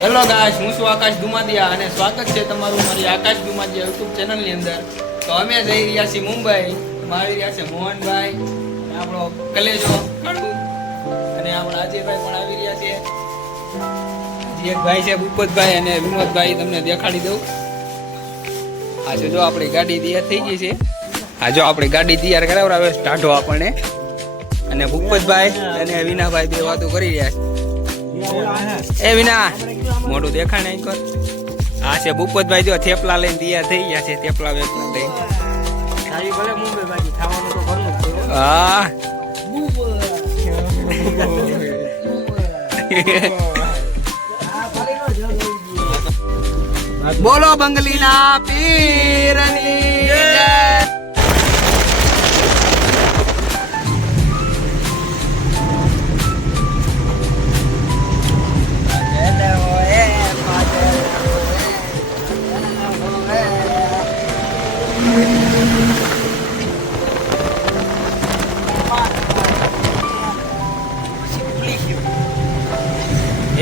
Hello guys, હું છું આકાશ દુમાદિયા અને સ્વાગત છે તમારું મારી આકાશ દુમાદિયા યુટ્યુબ ચેનલની અંદર. તો અમે જઈ રહ્યા છીએ મુંબઈ. આવી રહ્યા છે મોહનભાઈ, આપણો કલેજો કડુ અને આપણા અજયભાઈ પણ આવી રહ્યા છે. હજી એક ભાઈ છે ભૂપતભાઈ અને વિનોદભાઈ, તમને દેખાડી દઉં. આજે જો આપણી ગાડી તૈયાર થઈ ગઈ છે. આ જો આપણી ગાડી તૈયાર કરાવરાવે ટાઢો આપણને. અને ભૂપતભાઈ અને વિનાભાઈ બે વાતો કરી રહ્યા છે. એ વિના મોટું દેખાય નહીં કર. આ છે ભૂપતભાઈ, જો થેપલા લઈને તૈયાર થઈ ગયા છે. થેપલા વેપલા લઈને હા. બોલો બંગલીના પીરની જય.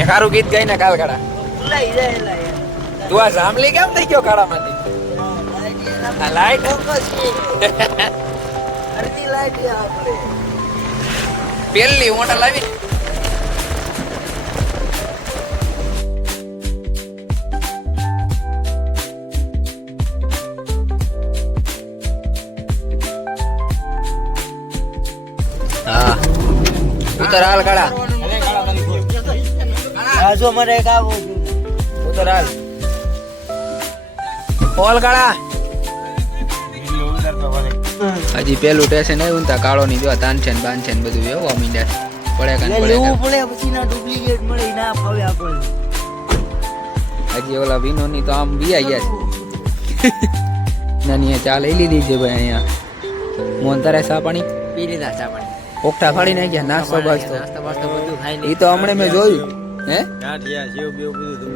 સારું ગીત ગાઈને કાલ કાઢા. તું આ જાંબલી કેમ થઈ ગયો કાળા માંથી? આ લાઈટ પેલી મોટા લાવી. હા ઉતર હાલ કાળા. આજો મને એક આવો ઉતર હાલ ઓલ કાળા. હજી પેલું સ્ટેશન આવ્યું ને કાળો ની જો તાનછેન બાંધછેન બધું એવો મીંડા પડે કાન લેવું પડે પછી ના ડુપ્લિકેટ મળે ના ફાવે આપણને. હજી ઓલા વિનો ની તો આમ બી ગયા છે. નાની ચા લઈ લીધી છે ભાઈ. અહીંયા મોહન તારે ચા પાણી પી લીધા ચા પાણી. ઓકઠા ફાડી નાખ્યા. નાસ્તો બાસ્તો નાસ્તો બાસ્તો બધું ખાઈ ઈ તો હમણે મેં જોયું. હે ગાંઠિયા સેવ બેવ બધું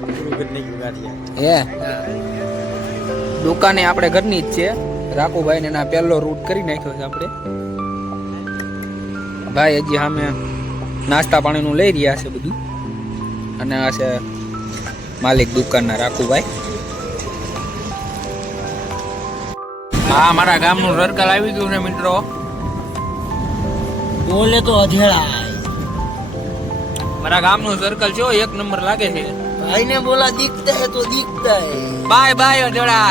પૂરું કરી નાખ્યું ગાંઠિયા. હે દુકાને આપણે ઘરની જ છે. રાખુભાઈ ને ના પહેલો રૂટ કરી નાખ્યો છે આપણે. ભાઈ હજી સામે નાસ્તા પાણીનું લઈ રહ્યા છે બધું. અને આ છે માલિક દુકાનના રાખુભાઈ. હા મારા ગામનું સર્કલ આવી ગયું ને મિત્રો. બોલે તો અધેળા મારા ગામનું સર્કલ છે, એક નંબર લાગે છે. ભાઈને બોલા દીખતા હે તો દીખતા હે. બાય બાય અધેળા.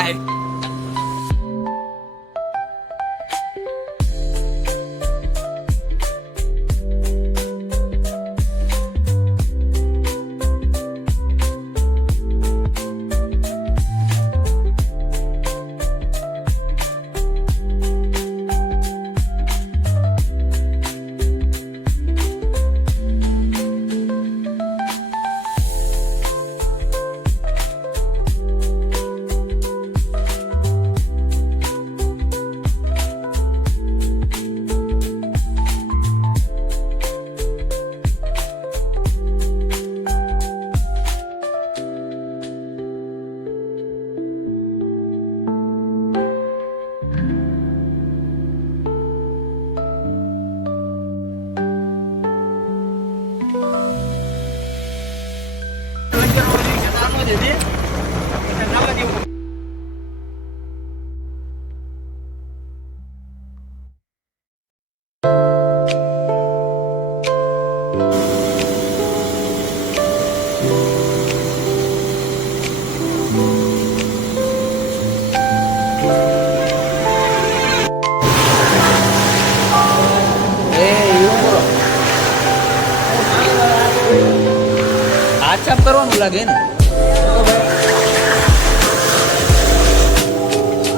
સાફ કરવાનું લાગે ને.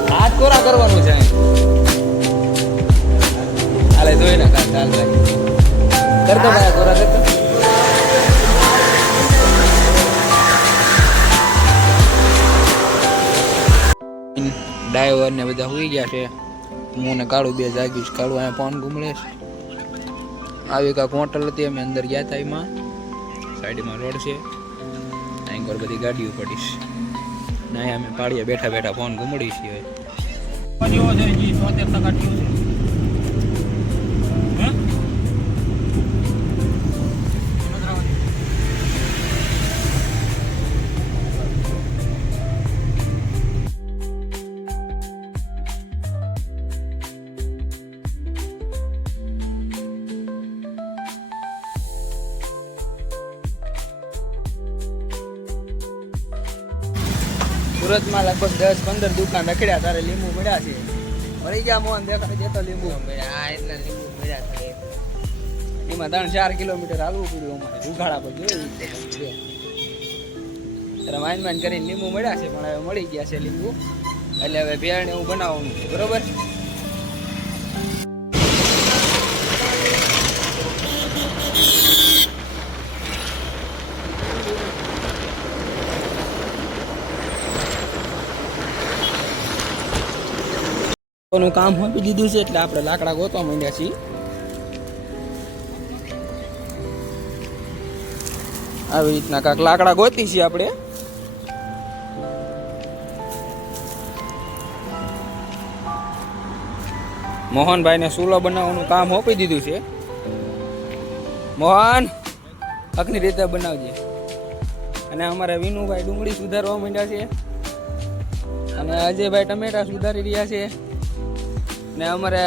હાથ કોરા કરવાનું છે. હાલે જોઈ ને કાલ કરતો ભાઈ કોરા કરતો. ડ્રાઈવર ને બધા હોઈ ગયા છે. હું ને કાળું બે જાગ્યું છે. કાળું અહીંયા ફોન ઘૂમડે છે. આવી કાંક હોટલ હતી, અમે અંદર ગયા હતા. એમાં સાઈડમાં રોડ છે, અહીં પર બધી ગાડીઓ પડીશ. ના અમે પાડીએ બેઠા બેઠા ફોન ઘૂમડી છીએ. સુરતમાં લગભગ 10-15 દુકાન રખડ્યા તારે લીંબુ મળ્યા છે. મળી ગયા મોહન દેખાડે જતો લીંબુ આ એટલા લીંબુ મળ્યા થાય એમાં 3-4 કિલોમીટર હાલવું પડ્યું અમારે ઉઘાડા પર જોયું ત્યારે માઇન કરીને લીંબુ મળ્યા છે પણ હવે મળી ગયા છે લીંબુ એટલે હવે ભેળ ને એવું બનાવવાનું છે બરોબર. નું કામ આપી દીધું છે એટલે આપણે લાકડા ગોતવા માંડ્યા છીએ. આવી રીતના કાંક લાકડા ગોતી છીએ આપણે. મોહનભાઈને ચૂલો બનાવવાનું કામ આપી દીધું છે. મોહન હકની રીતે બનાવજે. અને અમારે વિનુભાઈ ડુંગળી સુધારવા માંડ્યા છે અને અજયભાઈ ટમેટા સુધારી રહ્યા છે ને અમારે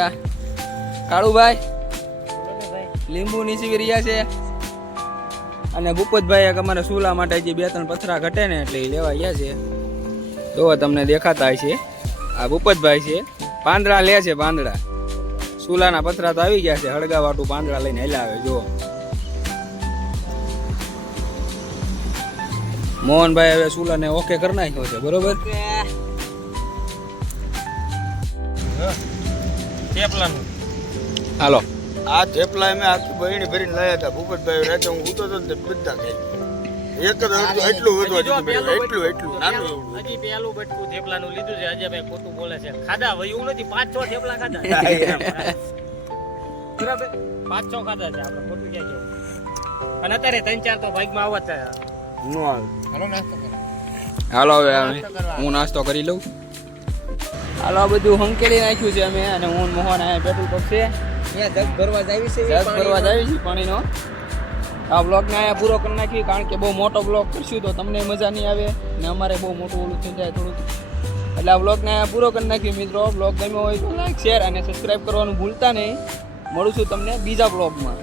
કાળુભાઈ લીંબુ નીચવી રહ્યા છે અને ભૂપતભાઈ એક અમારે ચૂલા માટે જે 2-3 પથરા ઘટે ને એટલે એ લેવા ગયા છે. જો તમને દેખાતા છે આ ભૂપતભાઈ છે. પાંદડા લે છે પાંદડા. ચૂલાના પથરા તો આવી ગયા છે. હળગાવાટું પાંદડા લઈને હેલા આવે. જો મોહનભાઈ હવે ચૂલાને ઓકે કરી નાખ્યો છે બરોબર. હાલો આ થેપલા અમે આખી બહેણી ભરીને લાયા હતા ભૂપતભાઈ રાતે હું ઉતો હતો ને તે બધા ખાઈ એક જ અડધું એટલું વધુ એટલું નાનું એવડું. હજી પેલું બટકું થેપલાનું લીધું છે અજયભાઈ ખોટું બોલે છે ખાધા વયું નથી 5-6 થેપલા ખાધા બરાબર 5-6 ખાધા છે આપણે ખોટું ક્યાં જેવું અને અત્યારે 3-4 તો ભાગમાં આવત છે. નો આવે. હાલો નાસ્તો કરો. હાલો હવે હું નાસ્તો કરી લઉં. હાલો આ બધું હંકેલી નાખ્યું છે અમે અને હું મોહન અહીંયા પેટ્રોલ પંપ છે અહીંયા જગ ભરવા જાવી છે જગ ભરવા જાવી છે પાણીનો. આ બ્લોગને અહીંયા પૂરો કરી નાખ્યું કારણ કે બહુ મોટો બ્લોગ કરશું તો તમને મજા નહીં આવે ને અમારે બહુ મોટું ઓલું થઈ જાય થોડુંક એટલે આ બ્લોગને અહીંયા પૂરો કરી નાખ્યું મિત્રો. બ્લોગ ગમ્યો હોય તો લાઈક શેર અને સબસ્ક્રાઈબ કરવાનું ભૂલતા નહીં. મળું છું તમને બીજા બ્લોગમાં.